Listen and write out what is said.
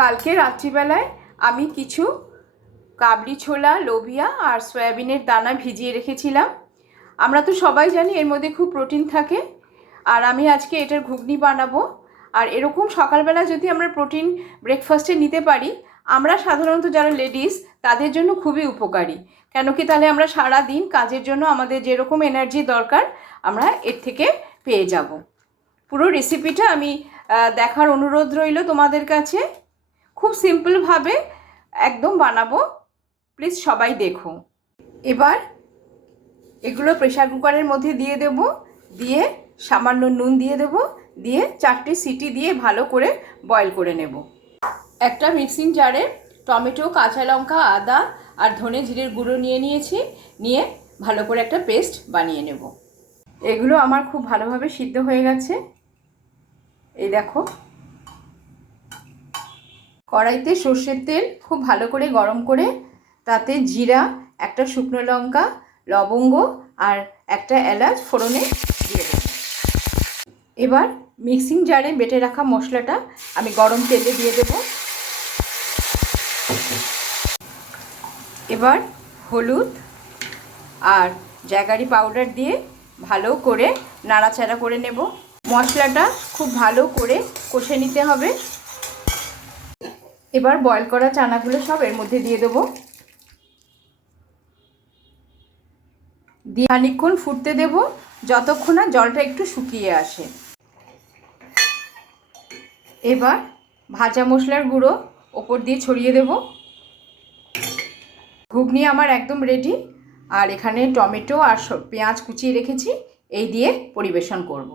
কালকে রাত্রিবেলায় আমি কিছু কাবলি ছোলা, লোবিয়া আর সয়াবিনের দানা ভিজিয়ে রেখেছিলাম। আমরা তো সবাই জানি এর মধ্যে খুব প্রোটিন থাকে, আর আমি আজকে এটার ঘুগনি বানাবো। আর এরকম সকালবেলা যদি আমরা প্রোটিন ব্রেকফাস্টে নিতে পারি, আমরা সাধারণত যারা লেডিস তাদের জন্য খুবই উপকারী। কেন কি, তাহলে আমরা সারা দিন কাজের জন্য আমাদের যেরকম এনার্জি দরকার আমরা এর থেকে পেয়ে যাব। পুরো রেসিপিটা আমি দেখার অনুরোধ রইল তোমাদের কাছে। খুব সিম্পলভাবে একদম বানাবো, প্লিজ সবাই দেখো। এবার এগুলো প্রেসার কুকারের মধ্যে দিয়ে দেব, দিয়ে সামান্য নুন দিয়ে দেব, দিয়ে 4টে সিটি দিয়ে ভালো করে বয়েল করে নেব। একটা মিক্সিং জারে টমেটো, কাঁচা লঙ্কা, আদা আর ধনে জিরের গুঁড়ো নিয়েছি, নিয়ে ভালো করে একটা পেস্ট বানিয়ে নেব। এগুলো আমার খুব ভালোভাবে সিদ্ধ হয়ে গেছে। এই দেখো, কড়াইতে সর্ষের তেল খুব ভালো করে গরম করে তাতে জিরা, একটা শুকনো লঙ্কা, লবঙ্গ আর একটা এলাচ ফোড়নে দিয়ে দেব। এবার মিক্সিং জারে বেটে রাখা মশলাটা আমি গরম তেলে দিয়ে দেব। এবার হলুদ আর জ্যাগারি পাউডার দিয়ে ভালো করে নাড়াচাড়া করে নেব। মশলাটা খুব ভালো করে কষে নিতে হবে। এবার বয়েল করা চানাগুলো সব এর মধ্যে দিয়ে দেবো, দিয়ে খানিকক্ষণ ফুটতে দেব, যতক্ষণ না জলটা একটু শুকিয়ে আসে। এবার ভাজা মশলার গুঁড়ো ওপর দিয়ে ছড়িয়ে দেব। ঘুগনি আমার একদম রেডি। আর এখানে টমেটো আর পেঁয়াজ কুচিয়ে রেখেছি, এই দিয়ে পরিবেশন করব।